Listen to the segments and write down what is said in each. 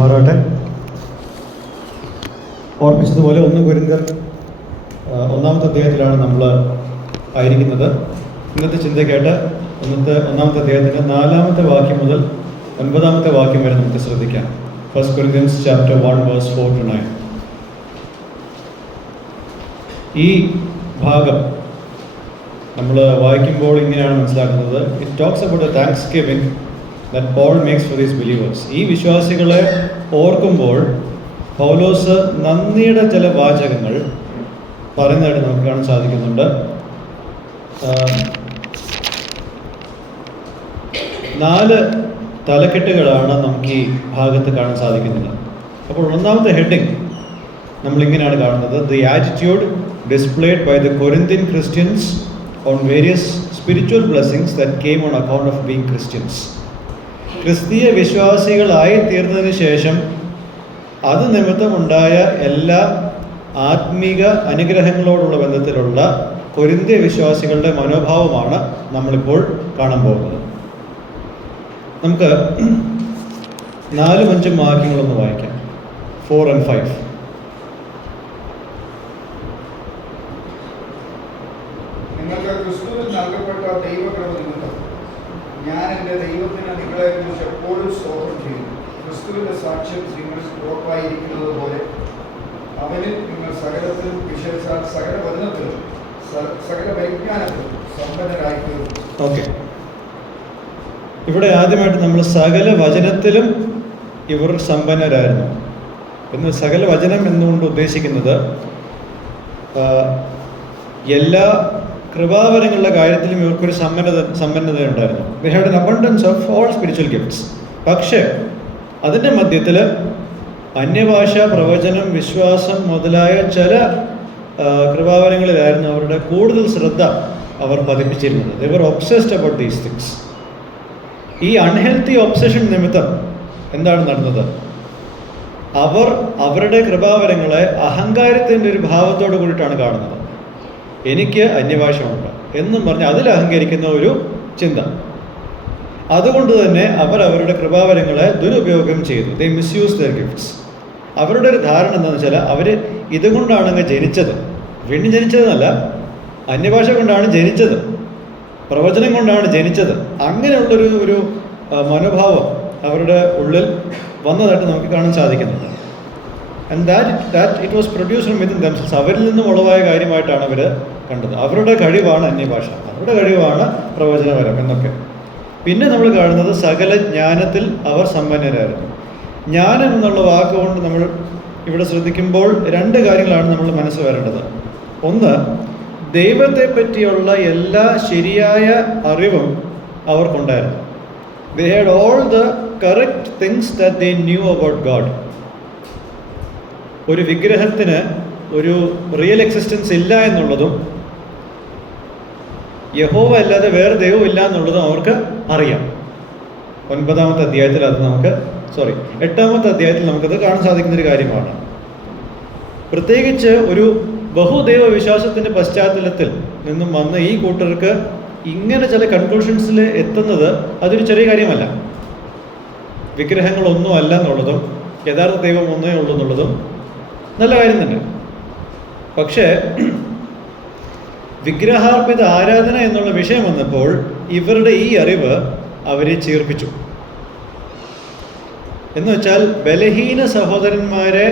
നൽകുമാറാട്ടെ. ഓർമ്മിച്ചതുപോലെ 1 കൊരിന്ത്യർ 1-ാമത്തെ അധ്യായത്തിലാണ് നമ്മൾ ആയിരിക്കുന്നത്. ഇന്നത്തെ ചിന്തയ്ക്കായിട്ട് 1-ാമത്തെ അധ്യായത്തിൻ്റെ 4-ാമത്തെ വാക്യം മുതൽ 9-ാമത്തെ വാക്യം വരെ നമുക്ക് ശ്രദ്ധിക്കാം. 1 Corinthians chapter 1 verse 4 to 9. ഈ ഭാഗം നമ്മൾ വായിക്കുമ്പോൾ ഇങ്ങനെയാണ് മനസ്സിലാക്കുന്നത്. It talks about the thanksgiving that Paul makes for these believers. ഈ വിശ്വാസികളെ ഓർക്കുമ്പോൾ പൗലോസ് നന്ദിയുടെ ചില വാചകങ്ങൾ പറയുന്നതായിട്ട് നമുക്ക് കാണാൻ സാധിക്കുന്നുണ്ട്. 4 തലക്കെട്ടുകളാണ് നമുക്ക് ഈ ഭാഗത്ത് കാണാൻ സാധിക്കുന്നത്. അപ്പോൾ 1-ാമത്തെ ഹെഡിങ് നമ്മളിങ്ങനെയാണ് കാണുന്നത്: the attitude displayed by the Corinthian Christians on various spiritual blessings that came on account of being Christians. ക്രിസ്തീയ വിശ്വാസികളായി തീർന്നതിന് ശേഷം അത് നിമിത്തമുണ്ടായ എല്ലാ ആത്മീക അനുഗ്രഹങ്ങളോടുള്ള ബന്ധത്തിലുള്ള കൊരിന്ത്യ വിശ്വാസികളുടെ മനോഭാവമാണ് നമ്മളിപ്പോൾ കാണാൻ പോകുന്നത്. നമുക്ക് 4-5 വാക്യങ്ങളൊന്ന് വായിക്കാം. 4 and 5. നിങ്ങൾക്ക് ക്രിസ്തുവിൽ നൽകപ്പെട്ട ദൈവകൃപ നിമിത്തം ഞാൻ എൻ്റെ ദൈവത്തിന് നിങ്ങളെക്കുറിച്ച് എപ്പോഴും സ്തോത്രം ചെയ്യുന്നു. ക്രിസ്തുവിൻ്റെ സാക്ഷ്യം നിങ്ങൾ ഉറപ്പായിരിക്കുന്നത് പോലെ അവനിൽ നിങ്ങൾ സകലത്തിലും വിശേഷാൽ സകല വചനത്തിലും സകല വൈജ്ഞാനത്തിലും സമ്പന്നരായിത്തീർന്നു. ഓക്കെ, ഇവിടെ ആദ്യമായിട്ട് നമ്മൾ സകല വചനത്തിലും ഇവർ സമ്പന്നരായിരുന്നു എന്ന്. സകല വചനം എന്നുകൊണ്ട് ഉദ്ദേശിക്കുന്നത് എല്ലാ കൃപാവരങ്ങളുടെ കാര്യത്തിലും ഇവർക്കൊരു സമ്പന്നത ഉണ്ടായിരുന്നു. They had an abundance of all spiritual gifts. പക്ഷേ അതിൻ്റെ മധ്യത്തിൽ അന്യഭാഷ, പ്രവചനം, വിശ്വാസം മുതലായ ചില കൃപാവരങ്ങളിലായിരുന്നു അവരുടെ കൂടുതൽ ശ്രദ്ധ അവർ പതിപ്പിച്ചിരുന്നത്. ദേ വർ ഒബ്സെസ്ഡ് അബൌട്ട് ദീസ് തിങ്സ്. ഈ അൺഹെൽത്തി ഒബ്സഷൻ നിമിത്തം എന്താണ് നടന്നത്? അവർ അവരുടെ കൃപാവരങ്ങളെ അഹങ്കാരത്തിൻ്റെ ഒരു ഭാവത്തോട് കൂടിയിട്ടാണ് കാണുന്നത്. എനിക്ക് അന്യഭാഷയുണ്ട് എന്നും പറഞ്ഞ് അതിൽ അഹങ്കരിക്കുന്ന ഒരു ചിന്ത. അതുകൊണ്ട് തന്നെ അവർ അവരുടെ കൃപാവരങ്ങളെ ദുരുപയോഗം ചെയ്തു. ദേ മിസ്യൂസ് ദെയർ ഗിഫ്റ്റ്സ്. അവരുടെ ഒരു ധാരണ എന്താണെന്ന് വെച്ചാൽ അവർ ഇതുകൊണ്ടാണ് അങ്ങ് ജനിച്ചത്. വീണ്ടും ജനിച്ചതെന്നല്ല, അന്യഭാഷ കൊണ്ടാണ് ജനിച്ചത്, പ്രവചനം കൊണ്ടാണ് ജനിച്ചത്. അങ്ങനെയുള്ളൊരു മനോഭാവം അവരുടെ ഉള്ളിൽ വന്നതായിട്ട് നമുക്ക് കാണാൻ സാധിക്കുന്നുണ്ട്. And that it was produced from within themselves. അവരിൽ നിന്നും ഉളവായ കാര്യമായിട്ടാണ് അവർ കണ്ടത്. അവരുടെ കഴിവാണ് അന്യഭാഷ, അവരുടെ കഴിവാണ് പ്രവചനപരം എന്നൊക്കെ. പിന്നെ നമ്മൾ കാണുന്നത് സകല ജ്ഞാനത്തിൽ അവർ സമ്പന്നരായിരുന്നു. ജ്ഞാനം എന്നുള്ള വാക്കുകൊണ്ട് നമ്മൾ ഇവിടെ ശ്രദ്ധിക്കുമ്പോൾ 2 കാര്യങ്ങളാണ് നമ്മൾ മനസ്സ് വരേണ്ടത്. ഒന്ന്, ദൈവത്തെ പറ്റിയുള്ള എല്ലാ ശരിയായ അറിവും അവർക്കുണ്ടായിരുന്നു. They had all the correct things that they knew about God. ഒരു വിഗ്രഹത്തിന് ഒരു റിയൽ എക്സിസ്റ്റൻസ് ഇല്ല എന്നുള്ളതും യഹോവ അല്ലാതെ വേറെ ദൈവം ഇല്ല എന്നുള്ളതും അവർക്ക് അറിയാം. 8-ാമത്തെ അധ്യായത്തിൽ നമുക്കത് കാണാൻ സാധിക്കുന്നൊരു കാര്യമാണ്. പ്രത്യേകിച്ച് ഒരു ബഹുദൈവ വിശ്വാസത്തിൻ്റെ പശ്ചാത്തലത്തിൽ നിന്നും വന്ന ഈ കൂട്ടർക്ക് ഇങ്ങനെ ചില കൺക്ലൂഷൻസിൽ എത്തുന്നത് അതൊരു ചെറിയ കാര്യമല്ല. വിഗ്രഹങ്ങളൊന്നും അല്ല എന്നുള്ളതും യഥാർത്ഥ ദൈവം ഒന്നേ ഉള്ളൂ എന്നുള്ളതും നല്ല കാര്യം തന്നെ. പക്ഷേ വിഗ്രഹാർപ്പിത ആരാധന എന്നുള്ള വിഷയം വന്നപ്പോൾ ഇവരുടെ ഈ അറിവ് അവരെ ചീർപ്പിച്ചു. എന്നുവെച്ചാൽ ബലഹീന സഹോദരന്മാരെ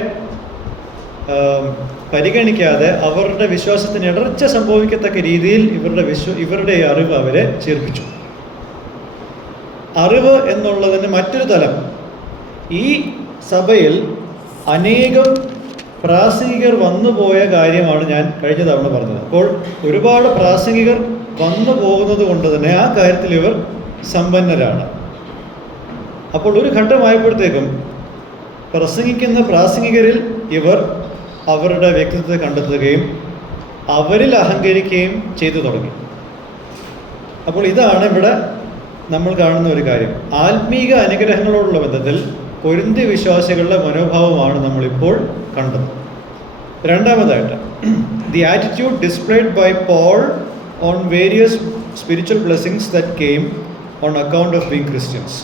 പരിഗണിക്കാതെ അവരുടെ വിശ്വാസത്തിന് ഇടർച്ച സംഭവിക്കത്തക്ക രീതിയിൽ ഇവരുടെ അറിവ് അവരെ ചീർപ്പിച്ചു. അറിവ് എന്നുള്ളതിന് മറ്റൊരു തലം, ഈ സഭയിൽ അനേകം പ്രാസംഗികർ വന്നുപോയ കാര്യമാണ് ഞാൻ കഴിഞ്ഞ തവണ പറഞ്ഞത്. അപ്പോൾ ഒരുപാട് പ്രാസംഗികർ വന്നു പോകുന്നത് കൊണ്ട് തന്നെ ആ കാര്യത്തിൽ ഇവർ സമ്പന്നരാണ്. അപ്പോൾ ഒരു ഘട്ടമായപ്പോഴത്തേക്കും പ്രസംഗിക്കുന്ന പ്രാസംഗികരിൽ ഇവർ അവരുടെ വ്യക്തിത്വത്തെ കണ്ടെത്തുകയും അവരിൽ അഹങ്കരിക്കുകയും ചെയ്തു തുടങ്ങി. അപ്പോൾ ഇതാണ് ഇവിടെ നമ്മൾ കാണുന്ന ഒരു കാര്യം. ആത്മീക അനുഗ്രഹങ്ങളോടുള്ള ബന്ധത്തിൽ കൊരിന്ത്യ വിശ്വാസികളുടെ മനോഭാവമാണ് നമ്മളിപ്പോൾ കണ്ടത്. രണ്ടാമതായിട്ട്, the attitude displayed by Paul on various spiritual blessings that came on account of being Christians.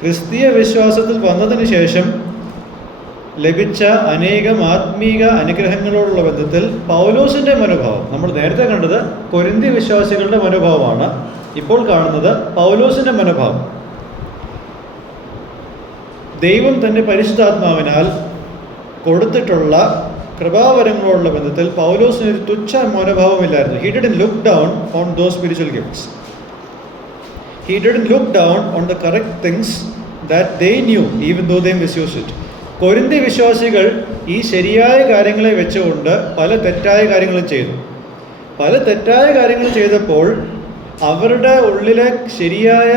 ക്രിസ്തീയ വിശ്വാസത്തിൽ വന്നതിന് ശേഷം ലഭിച്ച അനേകം ആത്മീക അനുഗ്രഹങ്ങളോടുള്ള ബന്ധത്തിൽ പൗലോസിൻ്റെ മനോഭാവം, നമ്മൾ നേരത്തെ കണ്ടത് കൊരിന്തി വിശ്വാസികളുടെ മനോഭാവമാണ്, ഇപ്പോൾ കാണുന്നത് പൗലോസിൻ്റെ മനോഭാവം. ദൈവം തൻ്റെ പരിശുദ്ധാത്മാവിനാൽ കൊടുത്തിട്ടുള്ള കൃപാവരങ്ങളോടുള്ള ബന്ധത്തിൽ പൗലോസിന് ഒരു തുച്ഛ മനോഭാവമില്ലായിരുന്നു. He didn't look down on those spiritual gifts. He didn't look down on the correct things that they knew even though they misused it. കൊരിന്തി വിശ്വാസികൾ ഈ ശരിയായ കാര്യങ്ങളെ വെച്ചുകൊണ്ട് പല തെറ്റായ കാര്യങ്ങളും ചെയ്തു. പല തെറ്റായ കാര്യങ്ങൾ ചെയ്തപ്പോൾ അവരുടെ ഉള്ളിലെ ശരിയായ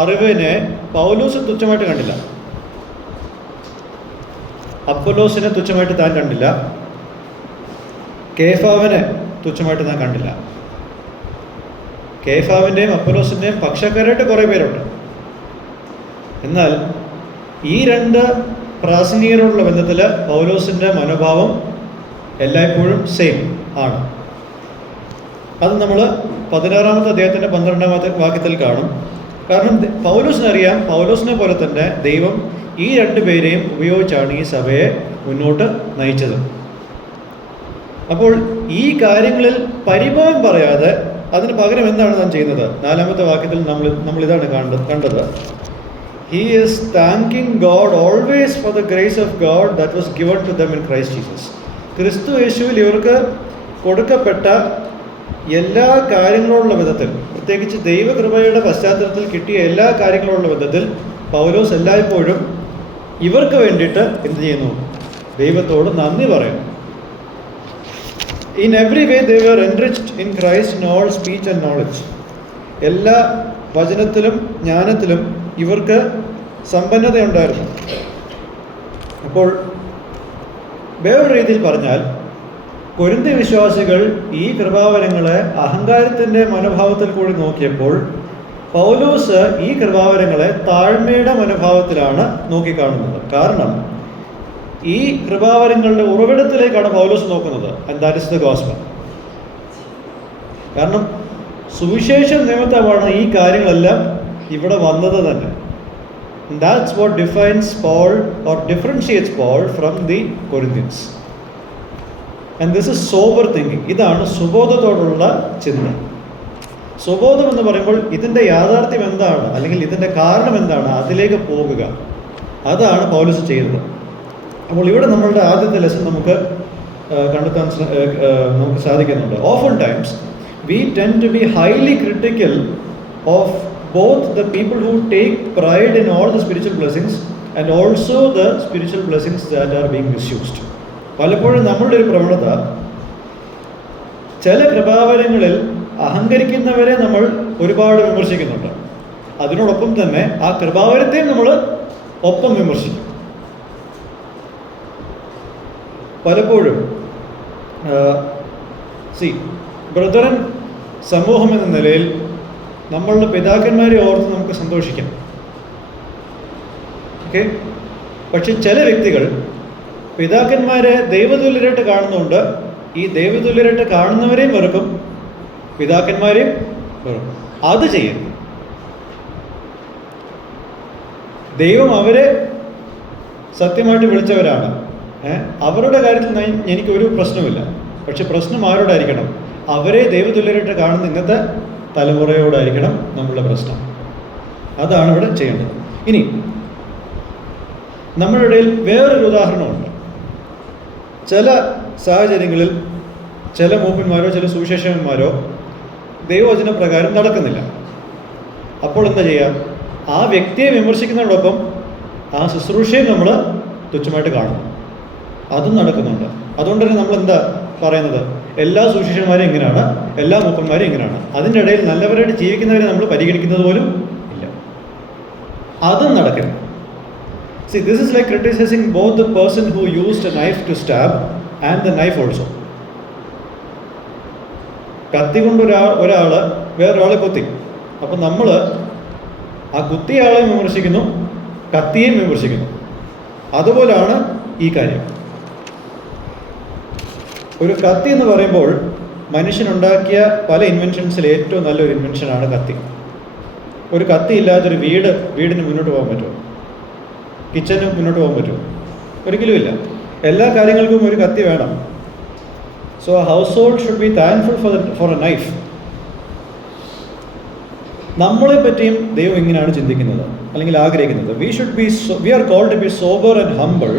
അറിവിനെ പൗലോസ് തുച്ഛമായിട്ട് കണ്ടില്ല, അപ്പൊല്ലോസിനെ തുച്ഛമായിട്ട് താൻ കണ്ടില്ല, കേഫാവിനെ തുച്ഛമായിട്ട് താൻ കണ്ടില്ല. കേഫാവിൻ്റെയും അപ്പൊല്ലോസിൻ്റെയും പക്ഷക്കാരായിട്ട് കുറേ പേരുണ്ട്. എന്നാൽ ഈ രണ്ട് പ്രാസംഗികരോടുള്ള ബന്ധത്തിൽ പൗലോസിൻ്റെ മനോഭാവം എല്ലായ്പ്പോഴും സെയിം ആണ്. അത് നമ്മൾ 16-ാമത്തെ അധ്യായത്തിൻ്റെ 12-ാമത്തെ വാക്യത്തിൽ കാണും. കാരണം പൗലോസിനറിയാം, പൗലോസിനെ പോലെ തന്നെ ദൈവം ഈ രണ്ടുപേരെയും ഉപയോഗിച്ചാണ് ഈ സഭയെ മുന്നോട്ട് നയിച്ചത്. അപ്പോൾ ഈ കാര്യങ്ങളിൽ പരിഭവം പറയാതെ അതിന് പകരം എന്താണ് താൻ ചെയ്യുന്നത്? 4-ാമത്തെ വാക്യത്തിൽ നമ്മൾ ഇതാണ് കണ്ടത്. He is thanking God always for the grace of God that was given to them in Christ Jesus. ക്രിസ്തു യേശുവിൽ ഇവർക്ക് കൊടുക്കപ്പെട്ട എല്ലാ കാര്യങ്ങളോടുള്ള വിധത്തിൽ, പ്രത്യേകിച്ച് ദൈവകൃപയുടെ പശ്ചാത്തലത്തിൽ കിട്ടിയ എല്ലാ കാര്യങ്ങളോടുള്ള വിധത്തിൽ പൗലോസ് എല്ലായ്പ്പോഴും ഇവർക്ക് വേണ്ടിയിട്ട് എന്ത് ചെയ്യുന്നു? ദൈവത്തോട് നന്ദി പറയുന്നു. In every way they were enriched in Christ in all speech and knowledge. എല്ലാ വചനത്തിലും ജ്ഞാനത്തിലും ഇവർക്ക് സമ്പന്നതയുണ്ടായിരുന്നു. അപ്പോൾ വേറൊരു രീതിയിൽ പറഞ്ഞാൽ കൊരിന്തി വിശ്വാസികൾ ഈ കൃപാവരങ്ങളെ അഹങ്കാരത്തിൻ്റെ മനോഭാവത്തിൽ കൂടി നോക്കിയപ്പോൾ പൗലോസ് ഈ കൃപാവരങ്ങളെ താഴ്മയുടെ മനോഭാവത്തിലാണ് നോക്കിക്കാണുന്നത്. കാരണം ഈ കൃപാവരങ്ങളുടെ ഉറവിടത്തിലേക്കാണ് പൗലോസ് നോക്കുന്നത്. And that is the gospel. കാരണം സുവിശേഷം നിമിത്തമാണ് ഈ കാര്യങ്ങളെല്ലാം ഇവിടെ വന്നത് തന്നെ. That's what defines Paul or differentiates Paul from the Corinthians. And this is sober thinking. ഇതാണ് സുബോധത്തോടുള്ള ചിന്ത. സുബോധം എന്ന് പറയുമ്പോൾ ഇതിൻ്റെ യാഥാർത്ഥ്യം എന്താണ്, അല്ലെങ്കിൽ ഇതിൻ്റെ കാരണം എന്താണ്, അതിലേക്ക് പോകുക. അതാണ് പൗലോസ് ചെയ്യുന്നത്. അപ്പോൾ ഇവിടെ നമ്മളുടെ ആദ്യത്തെ ലെസൺ നമുക്ക് കണ്ടെത്താൻ നമുക്ക് സാധിക്കുന്നുണ്ട്. Often times we tend to be highly critical of both the people who take pride in all the spiritual blessings and also the spiritual blessings that are being misused. പലപ്പോഴും നമ്മളുടെ ഒരു പ്രവണത ചില കൃപാവരങ്ങളിൽ അഹങ്കരിക്കുന്നവരെ നമ്മൾ ഒരുപാട് വിമർശിക്കുന്നുണ്ട്. അതിനോടൊപ്പം തന്നെ ആ കൃപാവരത്തെയും നമ്മൾ ഒപ്പം വിമർശിക്കും. പലപ്പോഴും ബ്രദറൻ സമൂഹം എന്ന നിലയിൽ നമ്മളുടെ പിതാക്കന്മാരെ ഓർത്ത് നമുക്ക് സന്തോഷിക്കാം. ഓക്കെ, പക്ഷെ ചില വ്യക്തികൾ പിതാക്കന്മാരെ ദൈവതുല്യരായിട്ട് കാണുന്നുണ്ട്. ഈ ദൈവതുല്യരായിട്ട് കാണുന്നവരെയും വെറുക്കും, പിതാക്കന്മാരെയും വെറുക്കും. അത് ചെയ്യും. ദൈവം അവരെ സത്യമായിട്ട് വിളിച്ചവരാണ്. അവരുടെ കാര്യത്തിൽ എനിക്കൊരു പ്രശ്നമില്ല. പക്ഷെ പ്രശ്നം ആരോടായിരിക്കണം? അവരെ ദൈവതുല്യരായിട്ട് കാണുന്ന ഇന്നത്തെ തലമുറയോടായിരിക്കണം നമ്മളുടെ പ്രശ്നം. അതാണ് ഇവിടെ ചെയ്യേണ്ടത്. ഇനി നമ്മുടെ ഇടയിൽ വേറൊരു ഉദാഹരണമുണ്ട്. ചില സാഹചര്യങ്ങളിൽ ചില മൂപ്പന്മാരോ ചില സുവിശേഷകന്മാരോ ദൈവവചന പ്രകാരം നടക്കുന്നില്ല. അപ്പോൾ എന്താ ചെയ്യുക? ആ വ്യക്തിയെ വിമർശിക്കുന്നതോടൊപ്പം ആ ശുശ്രൂഷയെ നമ്മൾ തുച്ഛമായിട്ട് കാണുന്നു. അതും നടക്കുന്നുണ്ട്. അതുകൊണ്ട് തന്നെ നമ്മൾ എന്താ പറയുന്നത്? എല്ലാ സുവിശേഷന്മാരും ഇങ്ങനെയാണ്, എല്ലാ മൂപ്പന്മാരും ഇങ്ങനെയാണ്. അതിൻ്റെ ഇടയിൽ നല്ലവരായിട്ട് ജീവിക്കുന്നവരെ നമ്മൾ പരിഗണിക്കുന്നത് പോലും ഇല്ല. അതും നടക്കരുത്. See, this is like criticizing both the person who used a knife to stab and the knife also. കത്തി കൊണ്ട് ഒരാൾ വേറൊരാളെ കുത്തി. അപ്പം നമ്മൾ ആ കുത്തിയയാളെ വിമർശിക്കുന്നു, കത്തിയെയും വിമർശിക്കുന്നു. അതുപോലെയാണ് ഈ കാര്യം. ഒരു കത്തി എന്ന് പറയുമ്പോൾ മനുഷ്യനുണ്ടാക്കിയ പല ഇൻവെൻഷൻസിൽ ഏറ്റവും നല്ലൊരു ഇൻവെൻഷനാണ് കത്തി. ഒരു കത്തി ഇല്ലാത്തൊരു വീടിന് മുന്നോട്ട് പോകാൻ പറ്റുമോ? കിച്ചന് മുന്നോട്ട് പോകാൻ പറ്റുമോ? ഒരിക്കലുമില്ല. എല്ലാ കാര്യങ്ങൾക്കും ഒരു കത്തി വേണം. So household should be thankful for a knife. നമ്മളെ പറ്റിയും ദൈവം ഇങ്ങനെയാണ് ചിന്തിക്കുന്നത് അല്ലെങ്കിൽ ആഗ്രഹിക്കുന്നത്. We are called to be sober and humble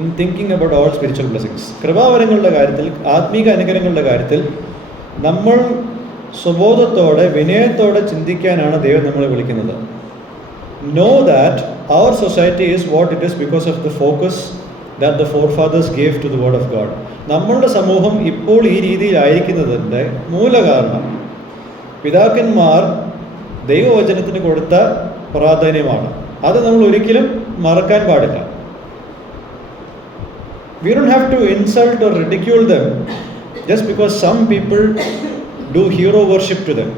in thinking about all spiritual blessings. കൃപാവരങ്ങളുടെ കാര്യത്തിൽ, ആത്മീക അനുഗ്രഹങ്ങളുടെ കാര്യത്തിൽ നമ്മൾ സ്വബോധത്തോടെ വിനയത്തോടെ ചിന്തിക്കാനാണ് ദൈവം നമ്മളെ വിളിക്കുന്നത്. Know that our society is what it is because of the focus that the forefathers gave to the word of God. നമ്മളുടെ സമൂഹം ഇപ്പോൾ ഈ രീതിയിലായിരിക്കുന്നതിൻ്റെ മൂലകാരണം പിതാക്കന്മാർ ദൈവവചനത്തിന് കൊടുത്ത പ്രാധാന്യമാണ്. അത് നമ്മൾ ഒരിക്കലും മറക്കാൻ പാടില്ല. We don't have to insult or ridicule them just because some people do hero worship to them.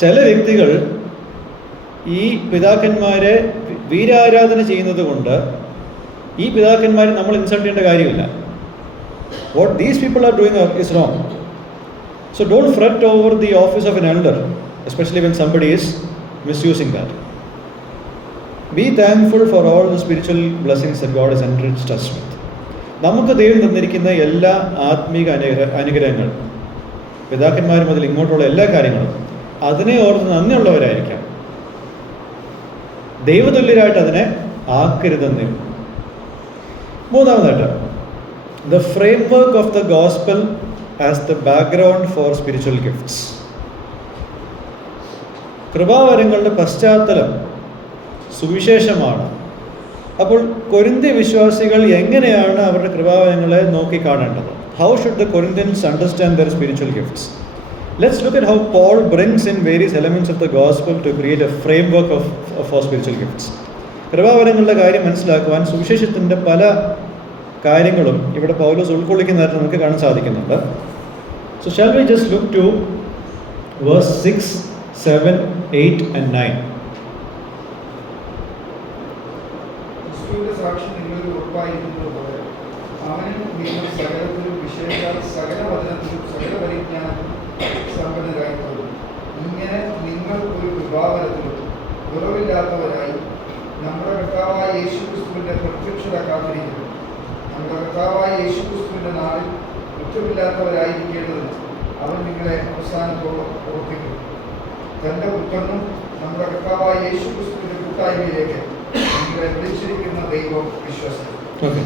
ചില വ്യക്തികൾ ഈ പിതാക്കന്മാരെ വീരാരാധന ചെയ്യുന്നത് കൊണ്ട് ഈ പിതാക്കന്മാരെ നമ്മൾ ഇൻസൾട്ട് ചെയ്യേണ്ട കാര്യമില്ല. What these people are doing is wrong. So don't fret over the office of an elder, especially when somebody is misusing that. Be thankful for all the spiritual blessings that God has enriched us with. നമുക്ക് ദൈവം തന്നിരിക്കുന്ന എല്ലാ ആത്മീക അനുഗ്രഹങ്ങൾ, പിതാക്കന്മാർ മുതൽ ഇങ്ങോട്ടുള്ള എല്ലാ കാര്യങ്ങളും, അതിനെ ഓർത്ത് നന്ദിയുള്ളവരായിരിക്കാം. ദൈവതുല്യരായിട്ട് അതിനെ ആക്കരുതെന്നേ. മൂന്നാമതായിട്ട്, the framework of the gospel as the background for spiritual gifts. കൃപാവരങ്ങളുടെ പശ്ചാത്തലം സുവിശേഷമാണ്. അപ്പോൾ കൊരിന്ത്യ വിശ്വാസികൾ എങ്ങനെയാണ് അവരുടെ കൃപാവരങ്ങളെ നോക്കിക്കാണേണ്ടത്? How should the Corinthians understand their spiritual gifts? Let's look at how Paul brings in various elements of the gospel to create a framework for spiritual gifts. കൃപാവരങ്ങളുടെ കാര്യം മനസ്സിലാക്കുവാൻ സുവിശേഷത്തിൻ്റെ പല കാര്യങ്ങളും ഇവിടെ പൗലോസ് ഉൾക്കൊള്ളിക്കുന്നതായിട്ട് നമുക്ക് കാണാൻ സാധിക്കുന്നുണ്ട്. So shall we just look to verse 6, 7, 8 and 9. ക്രിസ്തുവിന്റെ സാക്ഷ്യം നിങ്ങളിൽ ഉറപ്പായിരിക്കുന്നത് പോലെ അവനും നിങ്ങൾ സകലത്തിലും വിശേഷാൽ സകല വചനത്തിലും സകല പരിജ്ഞാനത്തിലും സമ്പന്നരായിത്തീർന്നു. ഇങ്ങനെ നിങ്ങൾ ഒരു കൃപാവരത്തിലും കുറവില്ലാത്തവരായി നമ്മുടെ കർത്താവായ യേശുക്രിസ്തുവിന്റെ പ്രത്യക്ഷത കാത്തിരിക്കുന്നു. നമ്മുടെ കർത്താവായ യേശുക്രിസ്തുവിന്റെ നാളിൽ കുറ്റമില്ലാത്തവരായിരിക്കേണ്ടതിന് അവൻ നിങ്ങളെ അവസാനത്തോളം ഓർപ്പിക്കും. തൻ്റെ പുത്രനും നമ്മുടെ കർത്താവായ യേശുക്രിസ്തുവിന്റെ കൂട്ടായ്മയിലേക്ക് നിങ്ങളെ വിളിച്ചിരിക്കുന്ന ദൈവം വിശ്വസിക്കും. Okay.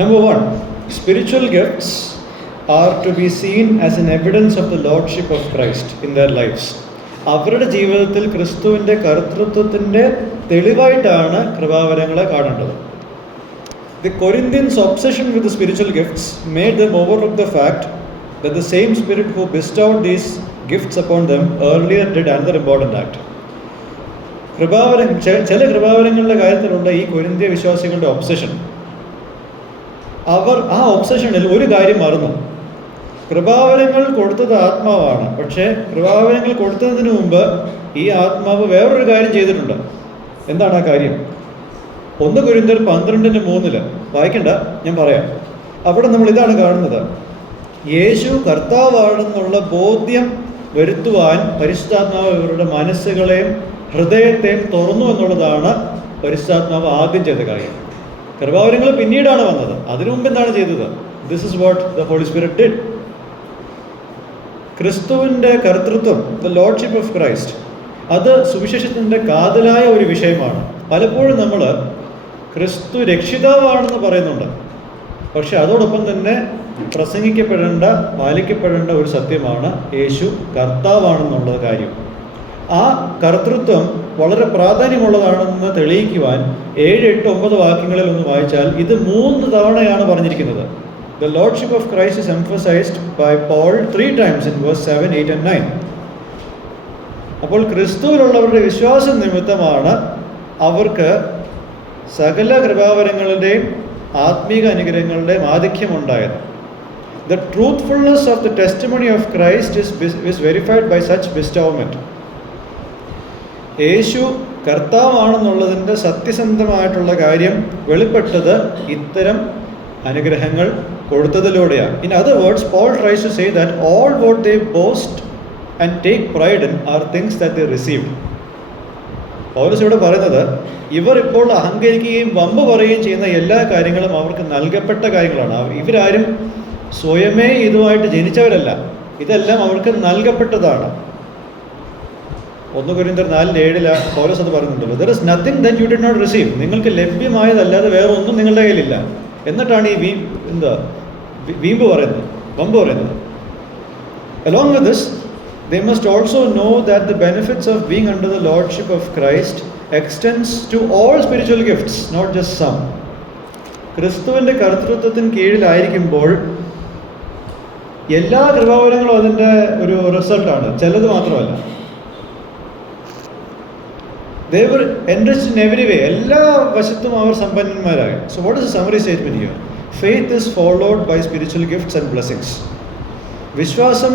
Number 1, spiritual gifts are to be seen as an evidence of the lordship of Christ in their lives. അവരുടെ ജീവിതത്തിൽ ക്രിസ്തുവിൻ്റെ കർത്തൃത്വത്തിൻ്റെ തെളിവായിട്ടാണ് കൃപാവരങ്ങളെ കാണേണ്ടത്. The Corinthians' obsession with the spiritual gifts made them overlook the fact that the same Spirit who bestowed these gifts upon them earlier did another important act. ചില കൃപാവരങ്ങളുടെ കാര്യത്തിലുള്ള ഈ കൊരിന്ത്യ വിശ്വാസികളുടെ obsession, അവർ ആ ഒബ്സഷനിൽ ഒരു കാര്യം മറന്നു. കൃപാവരങ്ങൾ കൊടുത്തത് ആത്മാവാണ്, പക്ഷേ കൃപാവരങ്ങൾ കൊടുത്തതിന് മുമ്പ് ഈ ആത്മാവ് വേറൊരു കാര്യം ചെയ്തിട്ടുണ്ട്. എന്താണ് ആ കാര്യം? 1 കൊരിന്ത്യർ 12:3 വായിക്കണ്ട, ഞാൻ പറയാം. അവിടെ നമ്മൾ ഇതാണ് കാണുന്നത്. യേശു കർത്താവാണെന്നുള്ള ബോധ്യം വരുത്തുവാൻ പരിശുദ്ധാത്മാവ് ഇവരുടെ മനസ്സുകളെയും ഹൃദയത്തെയും തുറന്നു എന്നുള്ളതാണ് പരിശുദ്ധാത്മാവ് ആദ്യം ചെയ്ത കാര്യം. കൃപാവരങ്ങൾ പിന്നീടാണ് വന്നത്. അതിനു മുമ്പ് എന്താണ് ചെയ്തത്? This is what the holy spirit did. ക്രിസ്തുവിൻ്റെ കർത്തൃത്വം, ദ ലോർഡ്ഷിപ്പ് ഓഫ് ക്രൈസ്റ്റ്, അത് സുവിശേഷത്തിൻ്റെ കാതലായ ഒരു വിഷയമാണ്. പലപ്പോഴും നമ്മൾ ക്രിസ്തു രക്ഷിതാവാണെന്ന് പറയുന്നുണ്ട്, പക്ഷെ അതോടൊപ്പം തന്നെ പ്രസംഗിക്കപ്പെടേണ്ട, പാലിക്കപ്പെടേണ്ട ഒരു സത്യമാണ് യേശു കർത്താവാണെന്നുള്ള കാര്യം. ആ കർത്തൃത്വം വളരെ പ്രാധാന്യമുള്ളതാണെന്ന് തെളിയിക്കുവാൻ 7, 8, 9 വാക്യങ്ങളിൽ ഒന്ന് വായിച്ചാൽ ഇത് 3 തവണയാണ് പറഞ്ഞിരിക്കുന്നത്. The Lordship of Christ is emphasized by Paul 3 times in verse 7, 8 and 9. അപ്പോൾ ക്രിസ്തുവിലുള്ളവരുടെ വിശ്വാസം നിമിത്തമാണ് അവർക്ക് സകല കൃപാവരങ്ങളുടെയും ആത്മീക അനുഗ്രഹങ്ങളുടെയും ആധിക്യമുണ്ടായത്. The truthfulness of the testimony of Christ is verified by such bestowment. യേശു കർത്താവാണെന്നുള്ളതിൻ്റെ സത്യസന്ധമായിട്ടുള്ള കാര്യം വെളിപ്പെട്ടത് ഇത്തരം അനുഗ്രഹങ്ങൾ കൊടുത്തതിലൂടെയാണ്. In other words, Paul tries to say that all what they boast and take pride in are things that they received. പൗലോസ് ഇവിടെ പറയുന്നത്, ഇവർ ഇപ്പോൾ അഹങ്കരിക്കുകയും വമ്പ് പറയുകയും ചെയ്യുന്ന എല്ലാ കാര്യങ്ങളും അവർക്ക് നൽകപ്പെട്ട കാര്യങ്ങളാണ്. ഇവരാരും സ്വയമേ ഇതുമായിട്ട് ജനിച്ചവരല്ല, ഇതെല്ലാം അവർക്ക് നൽകപ്പെട്ടതാണ്. 1 കൊരിന്ത്യർ 4:7 പൗലോസ് അത് പറയുന്നുണ്ടല്ലോ, there is nothing that you did not receive. നിങ്ങൾക്ക് ലഭ്യമായതല്ലാതെ വേറെ ഒന്നും നിങ്ങളുടെ കയ്യിലില്ല. എന്നിട്ടാണ് ഈ വീമ്പ് പറയുന്നത്, വമ്പ് പറയുന്നത്. Along with this, they must also know that the benefits of being under the lordship of Christ extends to all spiritual gifts, not just some. ക്രിസ്തുവിൻ്റെ കർത്തൃത്വത്തിന് കീഴിലായിരിക്കുമ്പോൾ എല്ലാ കൃപാവരങ്ങളും അതിൻ്റെ ഒരു റിസൾട്ടാണ്, ചിലത് മാത്രമല്ല. They were enriched in every way. എല്ലാ വശത്തും അവർ സമ്പന്നന്മാരായി. So what is the summary statement here? Faith is followed by spiritual gifts and blessings. വിശ്വാസം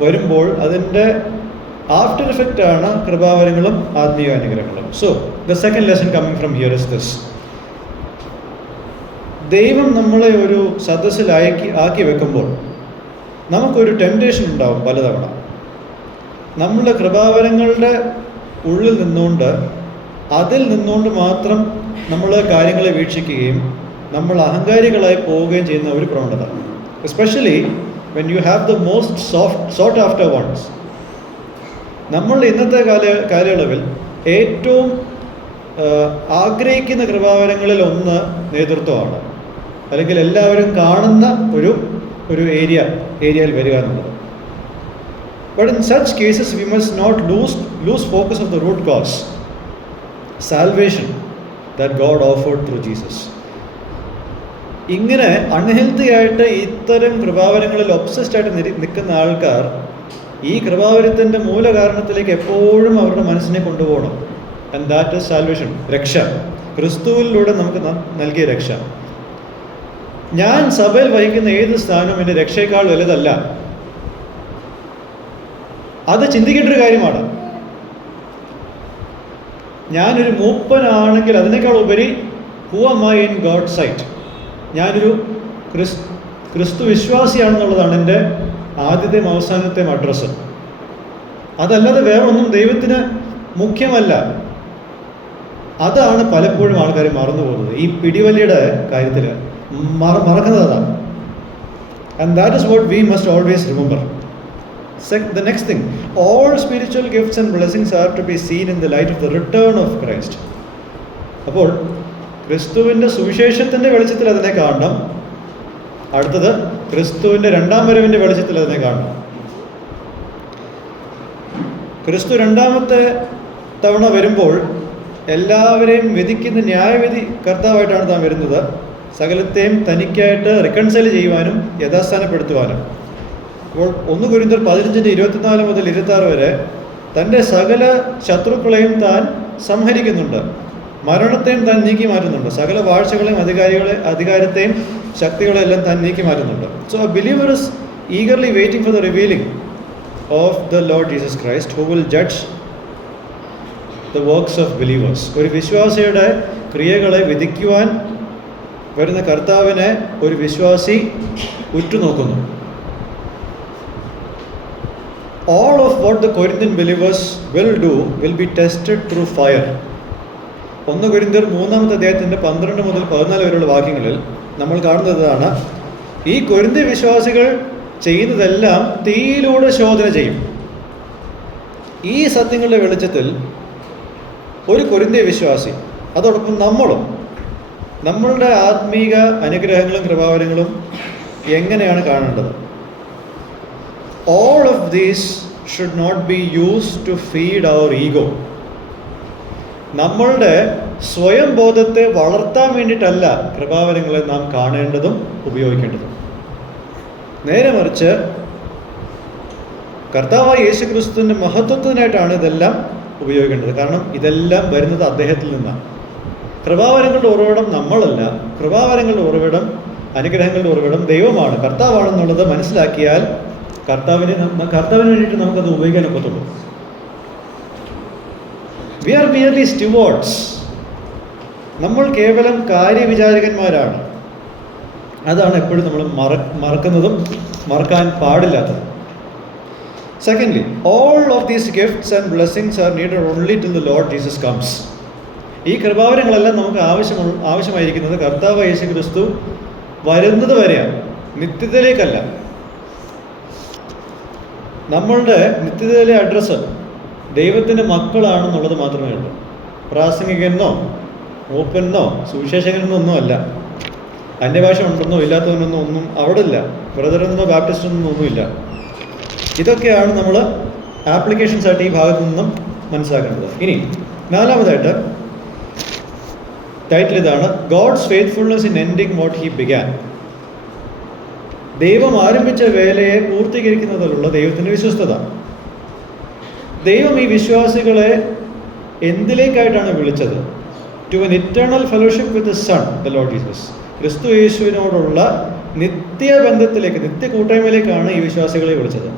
വരുമ്പോൾ അതിൻ്റെ ആഫ്റ്റർ ഇഫക്റ്റ് ആണ് കൃപാവരങ്ങളും ആത്മീയ അനുഗ്രഹങ്ങളും. So the second lesson coming from here is this. ദൈവം നമ്മളെ ഒരു സദസ്സിൽ ആക്കി വെക്കുമ്പോൾ നമുക്കൊരു ടെംപ്റ്റേഷൻ ഉണ്ടാവും പലതവണ. നമ്മളുടെ കൃപാവരങ്ങളുടെ ഉള്ളിൽ നിന്നുകൊണ്ട്, അതിൽ നിന്നുകൊണ്ട് മാത്രം നമ്മൾ കാര്യങ്ങളെ വീക്ഷിക്കുകയും നമ്മൾ അഹങ്കാരികളായി പോവുകയും ചെയ്യുന്ന ഒരു പ്രവണത. Especially when you have the most sought after ones. നമ്മൾ ഇന്നത്തെ കാലയളവിൽ ഏറ്റവും ആഗ്രഹിക്കുന്ന കൃപാവരങ്ങളിൽ ഒന്ന് നേതൃത്വമാണ്, അല്ലെങ്കിൽ എല്ലാവരും കാണുന്ന ഒരു ഏരിയയിൽ വരിക എന്നുള്ളത്. But in such cases we must not lose focus of the root cause, salvation that God offered through Jesus. ഇങ്ങനെ അൺഹെൽത്തി ആയിട്ട് ഇത്തരം കൃപാവരങ്ങളിൽ ഒബ്സസ്ഡ് ആയിട്ട് നിൽക്കുന്ന ആൾക്കാർ ഈ കൃപാവരത്തിൻ്റെ മൂലകാരണത്തിലേക്ക് എപ്പോഴും അവരുടെ മനസ്സിനെ കൊണ്ടുപോകണം. ആൻഡ് ദാറ്റ് ഇസ് സാൽവേഷൻ, രക്ഷ. ക്രിസ്തുവിലൂടെ നമുക്ക് നൽകിയ രക്ഷ. ഞാൻ സഭയിൽ വഹിക്കുന്ന ഏത് സ്ഥാനവും എൻ്റെ രക്ഷയേക്കാൾ വലുതല്ല. അത് ചിന്തിക്കേണ്ട ഒരു കാര്യമാണ്. ഞാനൊരു മൂപ്പനാണെങ്കിൽ അതിനേക്കാൾ ഉപരി who am I in God sight, ഞാനൊരു ക്രിസ്തു വിശ്വാസിയാണെന്നുള്ളതാണ് എൻ്റെ ആദ്യത്തെയും അവസാനത്തെയും അഡ്രസ്സ്. അതല്ലാതെ വേറെ ഒന്നും ദൈവത്തിന് മുഖ്യമല്ല. അതാണ് പലപ്പോഴും ആൾക്കാർ മറന്നു പോകുന്നത്. ഈ പിടിവലിയുടെ കാര്യത്തിൽ മറക്കുന്നത് അതാണ്. And that is what we must always remember. The next thing, all spiritual gifts and blessings are to be seen in the light of the return of Christ. അപ്പോൾ ക്രിസ്തുവിൻ്റെ സുവിശേഷത്തിൻ്റെ വെളിച്ചത്തിൽ അതിനെ കാണണം. അടുത്തത് ക്രിസ്തുവിൻ്റെ രണ്ടാം വരവിൻ്റെ വെളിച്ചത്തിൽ അതിനെ കാണണം. ക്രിസ്തു രണ്ടാമത്തെ തവണ വരുമ്പോൾ എല്ലാവരെയും വിധിക്കുന്ന ന്യായവിധി കർത്താവായിട്ടാണ് താൻ വരുന്നത്. സകലത്തെയും തനിക്കായിട്ട് റിക്കൺസൈൽ ചെയ്യുവാനും യഥാസ്ഥാനപ്പെടുത്തുവാനും. അപ്പോൾ 1 കൊരിന്ത്യർ 15:24 മുതൽ 26 വരെ തൻ്റെ സകല ശത്രുക്കളെയും താൻ സംഹരിക്കുന്നുണ്ട്, മരണത്തെയും താൻ നീക്കി മാറ്റുന്നുണ്ട്, സകല വാഴ്ചകളെയും അധികാരത്തെയും ശക്തികളെല്ലാം താൻ നീക്കി മാറ്റുന്നുണ്ട്. So A believer is eagerly waiting for the revealing of the Lord Jesus Christ who will judge the works of believers. ഒരു വിശ്വാസിയുടെ ക്രിയകളെ വിധിക്കുവാൻ വരുന്ന കർത്താവിനെ ഒരു വിശ്വാസി ഉറ്റുനോക്കുന്നു. All of what the Corinthian believers will do will be tested through fire. 1 കൊരിന്ത്യർ 3-ാമത്തെ അധ്യായത്തിൻ്റെ 12 മുതൽ 14 വരെയുള്ള വാക്യങ്ങളിൽ നമ്മൾ കാണുന്നതാണ്, ഈ കൊരിന്ത്യ വിശ്വാസികൾ ചെയ്യുന്നതെല്ലാം തീയിലൂടെ ശോധന ചെയ്യും. ഈ സത്യങ്ങളുടെ വെളിച്ചത്തിൽ ഒരു കൊരിന്ത്യ വിശ്വാസി, അതോടൊപ്പം നമ്മളും നമ്മളുടെ ആത്മീക അനുഗ്രഹങ്ങളും കൃപാവരങ്ങളും എങ്ങനെയാണ് കാണേണ്ടത്? All of these should not be used to feed our ego. നമ്മളുടെ സ്വയം ബോധത്തെ വളർത്താൻ വേണ്ടിയിട്ടല്ല കൃപാവരങ്ങളെ നാം കാണേണ്ടതും ഉപയോഗിക്കേണ്ടതും. നേരെ മറിച്ച് കർത്താവായ യേശു ക്രിസ്തുവിൻ്റെ മഹത്വത്തിനായിട്ടാണ് ഇതെല്ലാം ഉപയോഗിക്കേണ്ടത്. കാരണം ഇതെല്ലാം വരുന്നത് അദ്ദേഹത്തിൽ നിന്നാണ്. കൃപാവരങ്ങളുടെ ഉറവിടം നമ്മളല്ല. കൃപാവരങ്ങളുടെ ഉറവിടം, അനുഗ്രഹങ്ങളുടെ ഉറവിടം ദൈവമാണ്, കർത്താവാണെന്നുള്ളത് മനസ്സിലാക്കിയാൽ കർത്താവിന് വേണ്ടിയിട്ട് നമുക്കത് ഉപയോഗിക്കാൻ ഒക്കത്തുള്ളൂ. We are merely stewards. നമ്മൾ കേവലം കാര്യവിചാരകന്മാരാണ്. അതാണ് എപ്പോഴും നമ്മൾ മറക്കുന്നതും മറക്കാൻ പാടില്ലാത്തത്. Secondly, all of these gifts and blessings are needed only till the Lord Jesus comes. ഈ കൃപാവരങ്ങളെല്ലാം നമുക്ക് ആവശ്യമായിരിക്കുന്നത് കർത്താവ് യേശു ക്രിസ്തു വരുന്നത് വരെയാണ്, നിത്യതയിലേക്കല്ല. നമ്മളുടെ നിത്യതയിലെ അഡ്രസ്സ് ദൈവത്തിൻ്റെ മക്കളാണെന്നുള്ളത് മാത്രമേ ഉള്ളൂ. പ്രാസംഗികനെന്നോ മൂപ്പനെന്നോ സുവിശേഷകനെന്നോ ഒന്നുമല്ല, അന്യഭാഷ ഉണ്ടെന്നോ ഇല്ലാത്തവനെന്നോ ഒന്നും അവിടെ ഇല്ല, ബ്രദറെന്നോ ബാപ്റ്റിസ്റ്റെന്നോ ഒന്നുമില്ല. ഇതൊക്കെയാണ് നമ്മൾ ആപ്ലിക്കേഷൻസ് ആയിട്ട് ഈ ഭാഗത്തു നിന്നും മനസ്സിലാക്കേണ്ടത്. ഇനി നാലാമതായിട്ട് ടൈറ്റിൽ ഇതാണ്, God's faithfulness in ending what he began. ദൈവം ആരംഭിച്ച വേലയെ പൂർത്തീകരിക്കുന്നതിലുള്ള ദൈവത്തിൻ്റെ വിശ്വസ്തത. ദൈവം ഈ വിശ്വാസികളെ എന്തിലേക്കായിട്ടാണ് വിളിച്ചത്? To an eternal fellowship with the son the Lord Jesus. ക്രിസ്തു യേശുവിനോടുള്ള നിത്യബന്ധത്തിലേക്ക്, നിത്യ കൂട്ടായ്മയിലേക്കാണ് ഈ വിശ്വാസികളെ വിളിച്ചത്.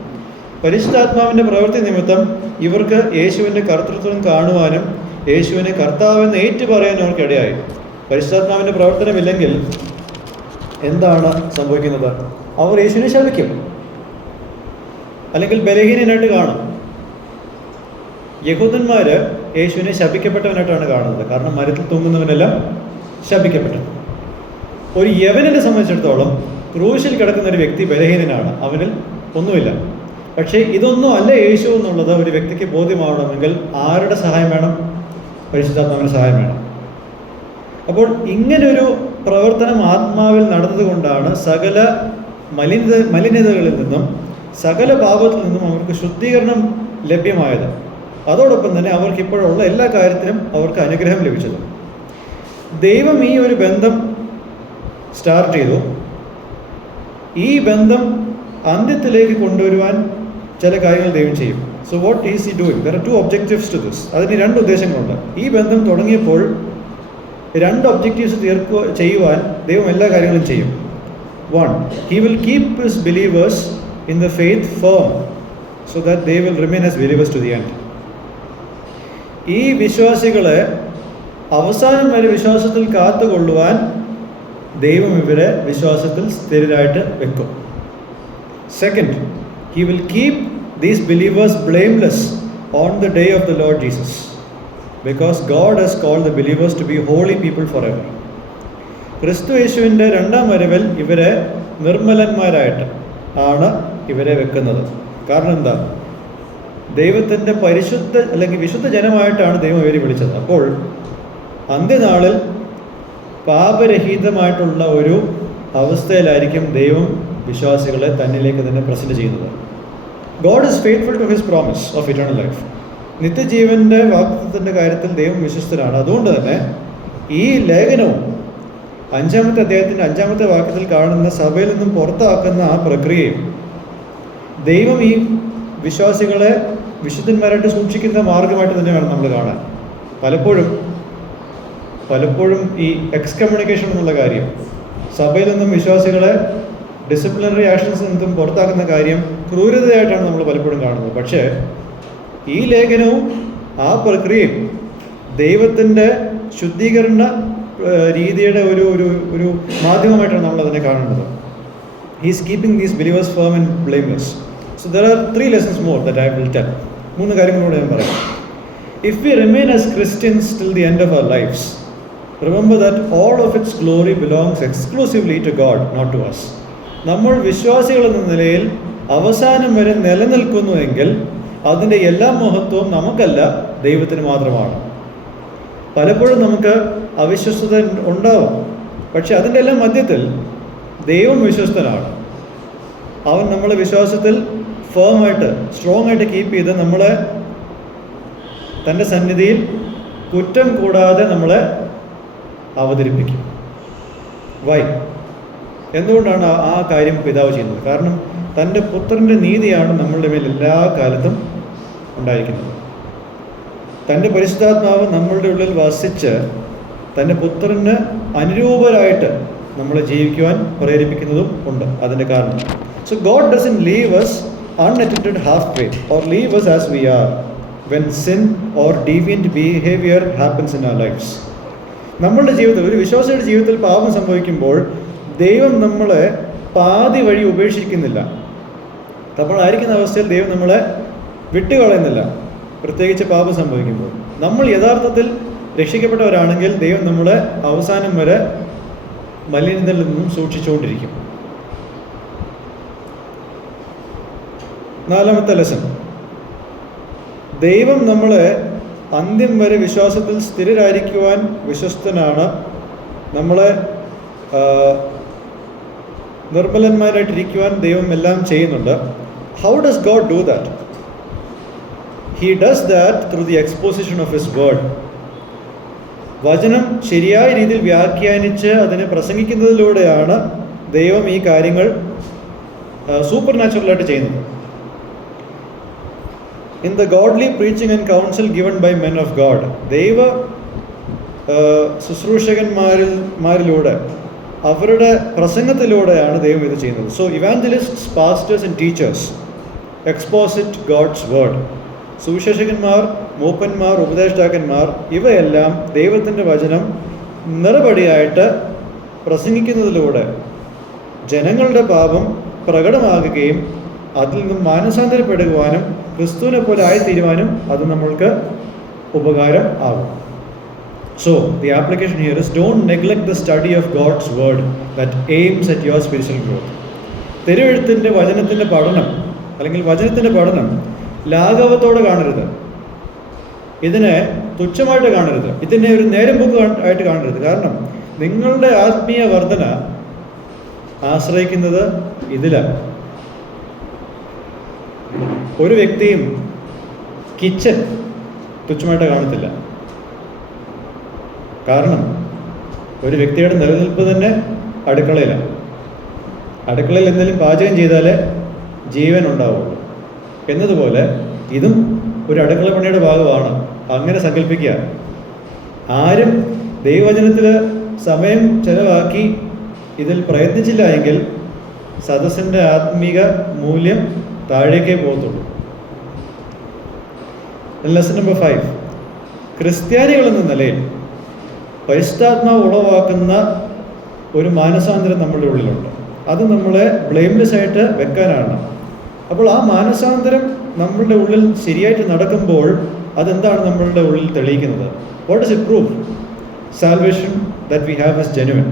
പരിശുദ്ധാത്മാവിൻ്റെ പ്രവൃത്തി നിമിത്തം ഇവർക്ക് യേശുവിൻ്റെ കർത്തൃത്വം കാണുവാനും യേശുവിനെ കർത്താവെന്ന് ഏറ്റുപറയാനും അവർക്ക് ഇടയായി. പരിശുദ്ധാത്മാവിൻ്റെ പ്രവർത്തനമില്ലെങ്കിൽ എന്താണ് സംഭവിക്കുന്നത്? അവർ യേശുവിനെ ശപിക്കും, അല്ലെങ്കിൽ ബലഹീനനായിട്ട് കാണും. യഹൂദന്മാർ യേശുവിനെ ശപിക്കപ്പെട്ടവനായിട്ടാണ് കാണുന്നത്, കാരണം മരത്തിൽ തൂങ്ങുന്നവനെല്ലാം ശപിക്കപ്പെട്ടു. ഒരു യവനനെ സംബന്ധിച്ചിടത്തോളം ക്രൂശിൽ കിടക്കുന്ന ഒരു വ്യക്തി ബലഹീനനാണ്, അവനിൽ ഒന്നുമില്ല. പക്ഷേ ഇതൊന്നും അല്ല യേശു എന്നുള്ളത് ഒരു വ്യക്തിക്ക് ബോധ്യമാവണമെങ്കിൽ ആരുടെ സഹായം വേണം? പരിശുദ്ധാത്മാവിൻ്റെ സഹായം വേണം. അപ്പോൾ ഇങ്ങനൊരു പ്രവർത്തനം ആത്മാവിൽ നടന്നതുകൊണ്ടാണ് സകല മലിനതകളിൽ നിന്നും സകല പാപത്തിൽ നിന്നും അവർക്ക് ശുദ്ധീകരണം ലഭ്യമായത്. അതോടൊപ്പം തന്നെ അവർക്ക് ഇപ്പോഴുള്ള എല്ലാ കാര്യത്തിലും അവർക്ക് അനുഗ്രഹം ലഭിച്ചത്. ദൈവം ഈ ഒരു ബന്ധം സ്റ്റാർട്ട് ചെയ്തു. ഈ ബന്ധം അന്ത്യത്തിലേക്ക് കൊണ്ടുവരുവാൻ ചില കാര്യങ്ങൾ ദൈവം ചെയ്യും. So what is he doing? There are two objectives to this. അതിന് രണ്ട് ഉദ്ദേശങ്ങളുണ്ട്. ഈ ബന്ധം തുടങ്ങിയപ്പോൾ രണ്ട് ഒബ്ജക്റ്റീവ്സ് ചെയ്യുവാൻ ദൈവം എല്ലാ കാര്യങ്ങളും ചെയ്യും. One, he will keep his believers in the faith firm so that they will remain as believers to the end. ഈ വിശ്വാസികളെ അവസാനം വരെ വിശ്വാസത്തിൽ കാത്തുകൊള്ളുവാൻ ദൈവം ഇവരെ വിശ്വാസത്തിൽ സ്ഥിരരായിട്ട് വെക്കും. Second, he will keep these believers blameless on the day of the Lord Jesus, because God has called the believers to be holy people forever. ക്രിസ്തു യേശുവിൻ്റെ രണ്ടാം വരവിൽ ഇവരെ നിർമ്മലന്മാരായിട്ട് ആണ് ഇവരെ വെക്കുന്നത്. കാരണം എന്താ? ദൈവത്തിൻ്റെ പരിശുദ്ധ അല്ലെങ്കിൽ വിശുദ്ധ ജനമായിട്ടാണ് ദൈവം ഇവരെ വിളിച്ചത്. അപ്പോൾ അന്ത്യനാളിൽ പാപരഹിതമായിട്ടുള്ള ഒരു അവസ്ഥയിലായിരിക്കും ദൈവം വിശ്വാസികളെ തന്നിലേക്ക് തന്നെ പ്രസന്റ് ചെയ്യുന്നത്. God is faithful to his promise of eternal life. നിത്യജീവൻ്റെ വാഗ്ദത്തത്തിൻ്റെ കാര്യത്തിൽ ദൈവം വിശ്വസ്തനാണ്. അതുകൊണ്ട് തന്നെ ഈ ലേഖനവും 5-ാമത്തെ അധ്യായത്തിൻ്റെ 5-ാമത്തെ വാക്യത്തിൽ കാണുന്ന സഭയിൽ നിന്നും പുറത്താക്കുന്ന ആ പ്രക്രിയയും ദൈവം ഈ വിശ്വാസികളെ വിശുദ്ധന്മാരായിട്ട് സൂക്ഷിക്കുന്ന മാർഗമായിട്ട് തന്നെ വേണം നമ്മൾ കാണാൻ. പലപ്പോഴും ഈ എക്സ്കമ്മ്യൂണിക്കേഷൻ എന്നുള്ള കാര്യം, സഭയിൽ നിന്നും വിശ്വാസികളെ ഡിസിപ്ലിനറി ആക്ഷൻസ് നിന്നും പുറത്താക്കുന്ന കാര്യം ക്രൂരതയായിട്ടാണ് നമ്മൾ പലപ്പോഴും കാണുന്നത്. പക്ഷേ ഈ ലേഖനവും ആ പ്രക്രിയയും ദൈവത്തിൻ്റെ ശുദ്ധീകരണ രീതിയുടെ ഒരു മാധ്യമമായിട്ടാണ് നമ്മൾ അതിനെ കാണുന്നത്. He is keeping these believers firm and blameless. So there are 3 lessons more that I will tell. 3 കാര്യങ്ങളോട് ഞാൻ പറയാം. If we remain as Christians till the end of our lives, remember that all of its glory belongs exclusively to God, not to us. നമ്മൾ വിശ്വാസികൾ എന്ന നിലയിൽ അവസാനം വരെ നിലനിൽക്കുന്നുവെങ്കിൽ അതിൻ്റെ എല്ലാ മഹത്വവും നമുക്കല്ല, ദൈവത്തിന് മാത്രമാണ്. പലപ്പോഴും നമുക്ക് അവിശ്വസ്തത ഉണ്ടാവും, പക്ഷെ അതിൻ്റെ എല്ലാം മധ്യത്തിൽ ദൈവം വിശ്വസ്തനാണ്. അവൻ നമ്മളെ വിശ്വാസത്തിൽ ഫേമായിട്ട് സ്ട്രോങ് ആയിട്ട് കീപ്പ് ചെയ്ത് നമ്മളെ തൻ്റെ സന്നിധിയിൽ കുറ്റം കൂടാതെ നമ്മളെ അവതരിപ്പിക്കും. വൈ? എന്തുകൊണ്ടാണ് ആ കാര്യം പിതാവ് ചെയ്യുന്നത്? കാരണം തൻ്റെ പുത്രൻ്റെ നീതിയാണ് നമ്മളുടെ മേൽ എല്ലാ കാലത്തും ഉണ്ടായിരിക്കുന്നത്. തൻ്റെ പരിശുദ്ധാത്മാവ് നമ്മളുടെ ഉള്ളിൽ വസിച്ച് തൻ്റെ പുത്രന് അനുരൂപരായിട്ട് നമ്മളെ ജീവിക്കുവാൻ പ്രേരിപ്പിക്കുന്നതും ഉണ്ട്. അതിൻ്റെ കാരണം, so God doesn't leave us unattended halfway or leave us as we are when sin or deviant behavior happens in our lives. നമ്മളുടെ ജീവിതത്തിൽ, ഒരു വിശ്വാസിയുടെ ജീവിതത്തിൽ പാപം സംഭവിക്കുമ്പോൾ ദൈവം നമ്മളെ പാതി വഴി ഉപേക്ഷിക്കുന്നില്ല. നമ്മളായിരിക്കുന്ന അവസ്ഥയിൽ ദൈവം നമ്മളെ വിട്ടുകളയുന്നില്ല, പ്രത്യേകിച്ച് പാപം സംഭവിക്കുമ്പോൾ. നമ്മൾ യഥാർത്ഥത്തിൽ രക്ഷിക്കപ്പെട്ടവരാണെങ്കിൽ ദൈവം നമ്മളെ അവസാനം വരെ മലിനതയിൽ നിന്നും സൂക്ഷിച്ചുകൊണ്ടിരിക്കും. 4-ാമത്തെ ലെസൺ, ദൈവം നമ്മളെ അന്ത്യം വരെ വിശ്വാസത്തിൽ സ്ഥിരരായിരിക്കുവാൻ വിശ്വസ്തനാണ്. നമ്മളെ നിർമ്മലന്മാരായിട്ടിരിക്കുവാൻ ദൈവം എല്ലാം ചെയ്യുന്നുണ്ട്. How does God do that? He does that through the exposition of his word. വചനം ശരിയായ രീതിയിൽ വ്യാഖ്യാനിച്ച് അതിനെ പ്രസംഗിക്കുന്നതിലൂടെയാണ് ദൈവം ഈ കാര്യങ്ങൾ സൂപ്പർ നാച്ചുറലായിട്ട് ചെയ്യുന്നത്. In the godly preaching and counsel given by men of God, ദൈവ ശുശ്രൂഷകന്മാരിലൂടെ അവരുടെ പ്രസംഗത്തിലൂടെയാണ് ദൈവം ഇത് ചെയ്യുന്നത്. So evangelists, pastors and teachers exposit God's word. സുവിശേഷകന്മാർ, മൂപ്പന്മാർ, ഉപദേഷ്ടാക്കന്മാർ ഇവയെല്ലാം ദൈവത്തിൻ്റെ വചനം നിറപടിയായിട്ട് പ്രസംഗിക്കുന്നതിലൂടെ ജനങ്ങളുടെ പാപം പ്രകടമാകുകയും അതിൽ നിന്നും മാനസാന്തരപ്പെടുവാനും ക്രിസ്തുവിനെ പോലെ ആയിത്തീരുവാനും അത് നമ്മൾക്ക് ഉപകാരം ആകും. So, the application here is, don't neglect the study of God's word that aims at your spiritual growth. തിരുവെഴുത്തിൻ്റെ വചനത്തിൻ്റെ പഠനം അല്ലെങ്കിൽ വചനത്തിൻ്റെ പഠനം ലാഘവത്തോടെ കാണരുത്, ഇതിനെ തുച്ഛമായിട്ട് കാണരുത്, ഇതിനെ ഒരു നേരം പോക്ക് ആയിട്ട് കാണരുത്. കാരണം നിങ്ങളുടെ ആത്മീയ വർധന ആശ്രയിക്കുന്നത് ഇതിലാണ്. ഒരു വ്യക്തിയും കിച്ചൺ തുച്ഛമായിട്ട് കാണത്തില്ല. കാരണം ഒരു വ്യക്തിയുടെ നിലനിൽപ്പ് തന്നെ അടുക്കളയിലാണ്. അടുക്കളയിൽ എന്തെങ്കിലും പാചകം ചെയ്താലേ ജീവൻ ഉണ്ടാവുള്ളൂ എന്നതുപോലെ ഇതും ഒരു അടുക്കള പണിയുടെ ഭാഗമാണ്. അങ്ങനെ സങ്കല്പിക്കുക. ആരും ദൈവവചനത്തിൽ സമയം ചെലവാക്കി ഇതിൽ പ്രയത്നിച്ചില്ല എങ്കിൽ സദസ്സിൻ്റെ ആത്മീക മൂല്യം താഴേക്കേ പോകത്തുള്ളൂ. ലെസൺ നമ്പർ 5, ക്രിസ്ത്യാനികളെന്ന നിലയിൽ പരിശുദ്ധാത്മാവ് ഉളവാക്കുന്ന ഒരു മാനസാന്തരം നമ്മുടെ ഉള്ളിലുണ്ട്. അത് നമ്മളെ ബ്ലെയിംലെസ് ആയിട്ട് വെക്കാനാണ്. അപ്പോൾ ആ മാനസാന്തരം നമ്മളുടെ ഉള്ളിൽ ശരിയായിട്ട് നടക്കുമ്പോൾ അതെന്താണ് നമ്മളുടെ ഉള്ളിൽ തെളിയിക്കുന്നത്? What does it prove? Salvation that we have is genuine.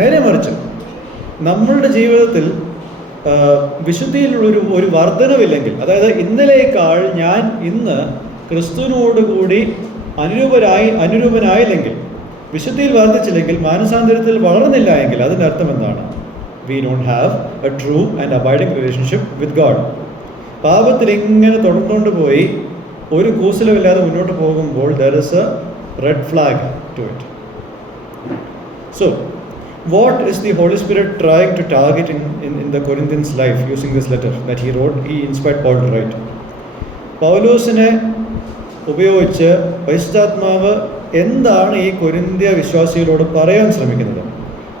നേരെ മറിച്ച് നമ്മളുടെ ജീവിതത്തിൽ വിശുദ്ധിയിലുള്ളൊരു ഒരു വർധനവില്ലെങ്കിൽ, അതായത് ഇന്നലേക്കാൾ ഞാൻ ഇന്ന് ക്രിസ്തുവിനോടുകൂടി അനുരൂപനായില്ലെങ്കിൽ, വിശുദ്ധിയിൽ വർദ്ധിച്ചില്ലെങ്കിൽ, മാനസാന്തരത്തിൽ വളർന്നില്ല എങ്കിൽ അതിൻ്റെ അർത്ഥം എന്താണ്? We don't have a true and abiding relationship with God. പാപത്തിൽ ഇങ്ങനെ തുടർന്നുകൊണ്ട് പോയി ഒരു കൂസലുമില്ലാതെ മുന്നോട്ട് പോകുമ്പോൾ there is a red flag to it. So what is the Holy Spirit trying to target in the Corinthians' life using this letter that he wrote? He inspired Paul to write. പൗലോസിനെ ഉപയോഗിച്ച് പരിശുദ്ധാത്മാവ് എന്താണ് ഈ കൊരിന്ത്യ വിശ്വാസികളോട് പറയാൻ ശ്രമിക്കുന്നത്?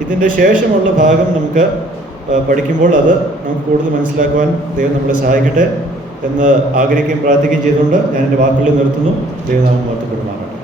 ഇതിൻ്റെ ശേഷമുള്ള ഭാഗം നമുക്ക് പഠിക്കുമ്പോൾ അത് നമുക്ക് കൂടുതൽ മനസ്സിലാക്കുവാൻ ദൈവം നമ്മളെ സഹായിക്കട്ടെ എന്ന് ആഗ്രഹിക്കുകയും പ്രാർത്ഥിക്കുകയും ചെയ്തുകൊണ്ട് ഞാൻ എൻ്റെ വാക്കുകളിൽ നിർത്തുന്നു. ദൈവനാമം മഹത്വപ്പെടുമാറാകട്ടെ.